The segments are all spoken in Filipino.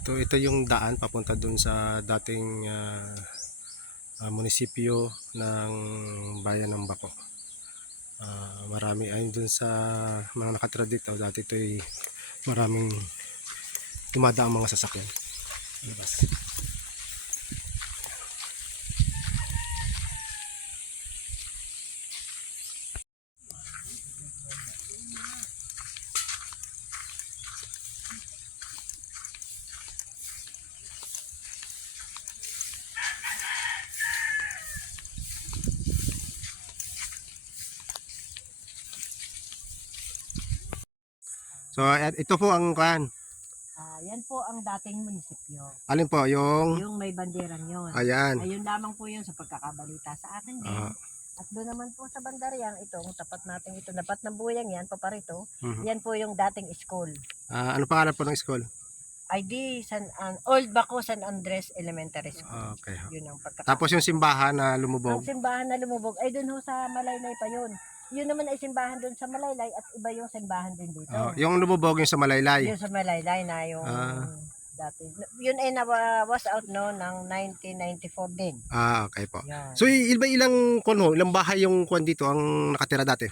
Ito yung daan papunta dun sa dating munisipyo ng Bayan ng Bako. Marami ay dun sa mga nakatira dito. Dati ito ay maraming dumadaang mga sasakyan. Labas. So, ito po ang kan. Yan po ang dating munisipyo. Alin po yung Yung may banderang yun. ayan. Ayun lamang po yun sa pagkakabalita sa akin din. At doon naman po sa bandaryang itong tapat natin ito, dapat ng buyang yan, paparito. Yan po yung dating school. Ano pangalan po ng school? ID Old Bako San Andres Elementary School. Okay. Yun ang Tapos yung simbahan na lumubog. Ang simbahan na lumubog ay doon ho sa Malaylay pa yun. Yun naman ay simbahan doon sa Malaylay at iba yung simbahan din dito. Yung lumubog yung sa Malaylay. Yung sa Malaylay na yung dati. Yun ay was out no ng 1994 din. Okay po. Yan. So ilang kuno, ilang bahay yung kuan dito ang nakatira dati?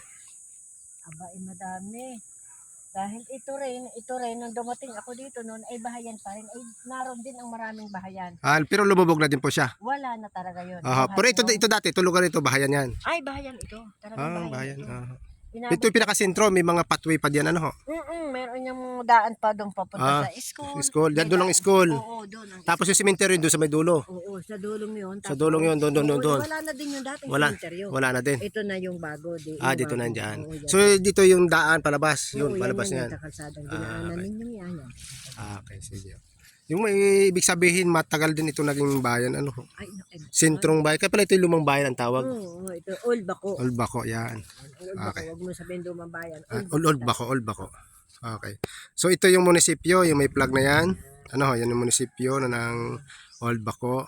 Aba, madami. Dahil ito rin, nung dumating ako dito noon, ay bahayan pa rin. Ay, naroon din ang maraming bahayan. Pero lumubog na din po siya. Wala na talaga yun. Pero ito dati, ito lugar ito, bahayan yan. Ay, bahayan ito. Talagang Bahayan. ito. Ito yung pinakasentro, may mga pathway pa diyan ano ho. Meron yung daan pa doon papunta sa school. School, diyan doon ang school. Oo, doon. Tapos yung cemetery doon sa may dulo. Oo, sa dulong yun. Sa dulong yun, doon. Wala na din yung dating cemetery. Wala na din. Ito na yung bago. Dito na dyan. So dito yung daan palabas, yun, palabas niyan. Yung kalsadang dinaanan ninyong yan. Okay, sige. Yung may ibig sabihin matagal din ito naging bayan ano ho. Ay, Sentrong bayan. Kaya pala ito yung lumang bayan ang tawag. Oo, ito Old Bako. Old Bako, yan. Old Bako, wag mo sabihin lumang bayan. Old Bako. Okay. So ito yung munisipyo, yung may flag na yan. Ano ho, yan yung munisipyo na ng Old Bako.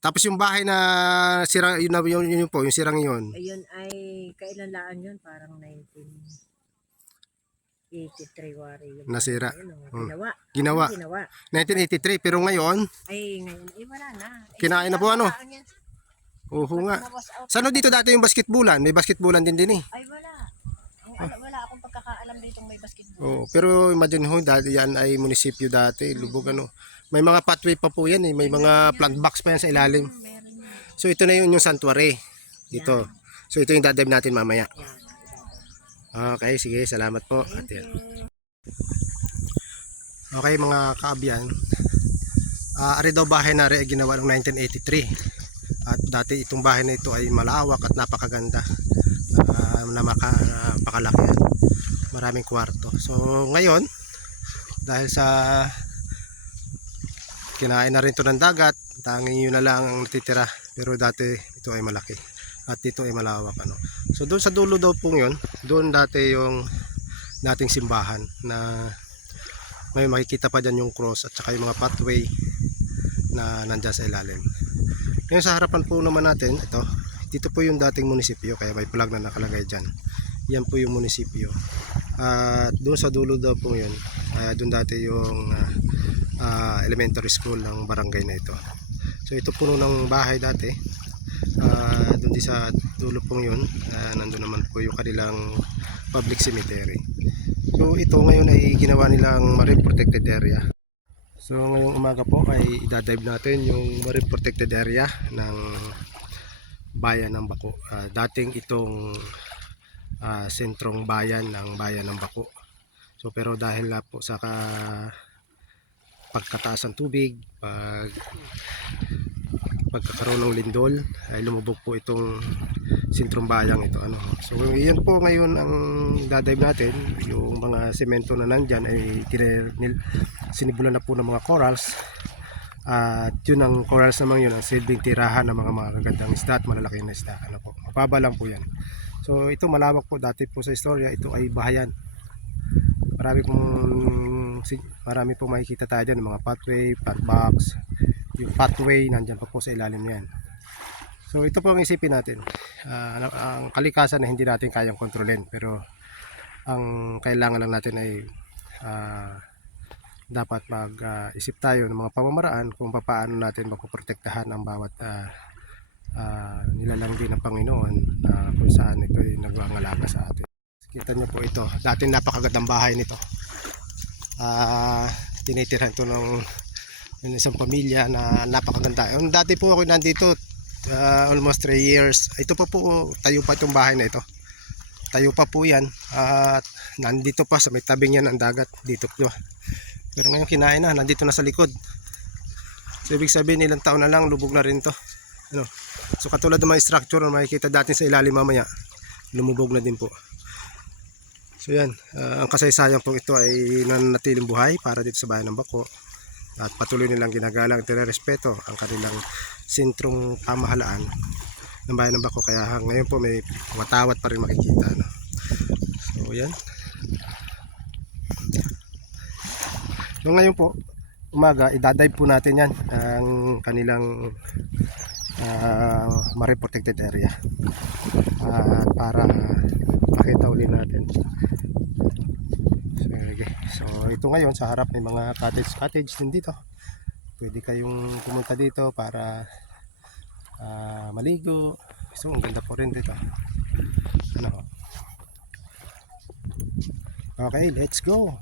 Tapos yung bahay na sirang, yun po, yung sirang yun. Ayun ay, kailan laan yun? Parang 1983 wari. Nasira. Ginawa. 1983, pero ngayon, Ay, ngayon, wala na. Kinain na po ano? Oo nga. Saan dito dati yung basketbulan? May basketbulan din eh. Ay, wala. Wala akong pagkakaalam dito may basketball. Pero imagine ho, dati yan ay munisipyo dati, lubog ano. May mga pathway pa po yan eh, may mga plant box pa yan sa ilalim. So ito na yung sanctuary dito. So ito yung dadive natin mamaya. Okay, sige, salamat po. Okay mga kaabyan, ari daw bahay na rin ginawa noong 1983. At dati itong bahay na ito ay malawak at napakaganda. Napakalaki. Maraming kwarto. So ngayon, dahil sa kinain na rin ito ng dagat, tanging yun na lang ang natitira. Pero dati ito ay malaki. At dito ay malawak ano. So doon sa dulo daw pong yun, doon dati yung dating simbahan na may makikita pa dyan yung cross at saka yung mga pathway na nandyan sa ilalim. Ngayon sa harapan po naman natin, dito po yung dating munisipyo, kaya may flag na nakalagay dyan. Yan po yung munisipyo. At doon sa dulo daw po yun, doon dati yung elementary school ng barangay na ito. So ito puno ng bahay dati. Doon sa dulo pong yun, nandun naman po yung kanilang public cemetery. So ito ngayon ay ginawa nilang marine protected area. So ngayong umaga po ay idadive natin yung marine protected area ng Bayan ng Bako. Dating itong sentrong bayan ng Bayan ng Bako. So pero dahil na po sa pagkataas ng tubig, pagkakaroon ng lindol, ay lumubog po itong sentrong bayang ito ano. So yun po ngayon ang dadive natin, yung mga semento na nandyan ay sinibulan na po ng mga corals. At yun ang corals naman yun ang silbing tirahan ng mga magagandang isda at malalaking na isda ano po. Mababa lang po yan. So ito malawak po, dati po sa istorya ito ay bahayan. Marami pong makikita tayo dyan, mga pathway, plant box, yung pathway nandyan pa po sa ilalim yan. So ito po ang isipin natin, ang kalikasan na hindi natin kayang kontrolin, pero ang kailangan lang natin ay dapat mag-isip tayo ng mga pamamaraan kung paano natin mapoprotektahan ang bawat nilalang din ng Panginoon na kung saan ito ay nagwangalaga sa atin. Kita nyo po ito, dati napakagandang bahay nito. Tinitirahan ito ng isang pamilya na napakaganda. Dati po ako nandito almost 3 years. Ito pa po, tayo pa itong bahay na ito. Tayo pa po yan at nandito pa sa may tabing yan ang dagat dito po. Pero ngayon kinain na, nandito na sa likod. So ibig sabihin ilang taon na lang lubog na rin to. Ano? So katulad ng mga structure na makikita dati sa ilalim mamaya, lumubog na din po. So yan, ang kasaysayan po ito ay nananatiling buhay para dito sa bayan ng Bako. At patuloy nilang ginagalang at respeto ang kanilang sentrong pamahalaan ng bayan ng Bako. Kaya ngayon po may watawat pa rin makikita. No? So yan. So ngayon po, umaga, idadive po natin yan ang kanilang marine protected area para makita ulit natin. So ito ngayon sa harap may mga cottage din dito. Pwede kayong pumunta dito para maligo. So ang ganda po rin dito. Ano? Okay, let's go.